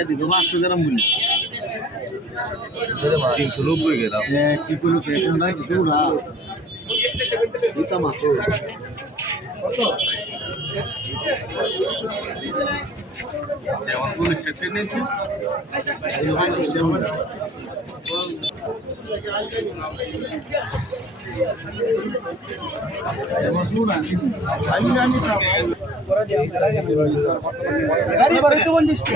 এদিকে 500 গ্রাম মূল্য 390 গ্রাম। কি করলো পেছনটা কিছু না এটা মাছ কত যেমন কোন ক্ষেত্রে নিচ্ছে যেমন শুনা আমি জানি তো গাড়ি বাড়ি তো বন্দিস কি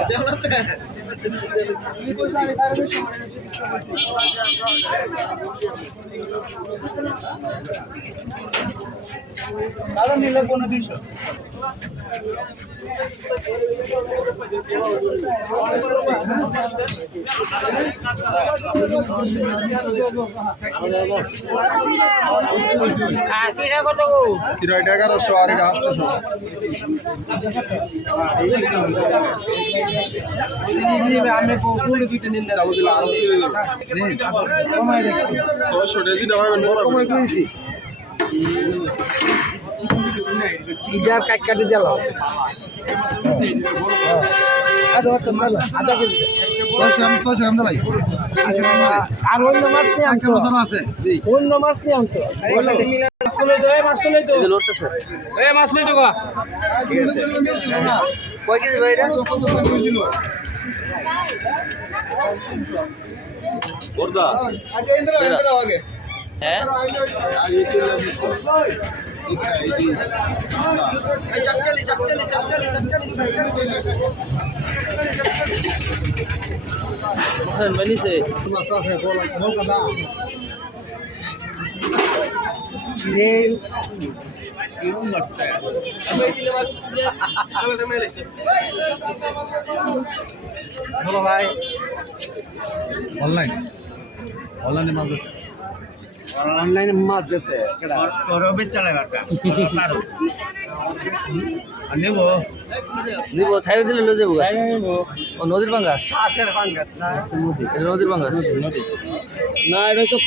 দাদা নিলে 200 1100 আর এটা 800 আমি পুরো দুইটা নিন দাও দিলে আরো কমাই দেখি 600 টাকা দিতে পারবেন বড় করেছি চিড়া কাটি দিলাম আধা কেজি 600 গ্রাম দিলাই আর অন্য মাছ নিয়ে আনতো আছে অন্য মাছ নিয়ে আনতো মাছ লই তো ঠিক আছে কয় কেজি ভাই এটা কত হইছিল বর্দা আচ্ছা ইন্দ্র আগে হ্যাঁ बनीसे बोलो भाई ऑनलाइन ऑनलाइन माल बेचे ऑनलाइन माल बेचे तोरो भी चलेगा का নেবো নিবো ছাইরে দিলে লয়ে যাবো ও নদীর পাঙ্গাস আশের পাঙ্গাস না এটা নদীর পাঙ্গাস না এটা হচ্ছে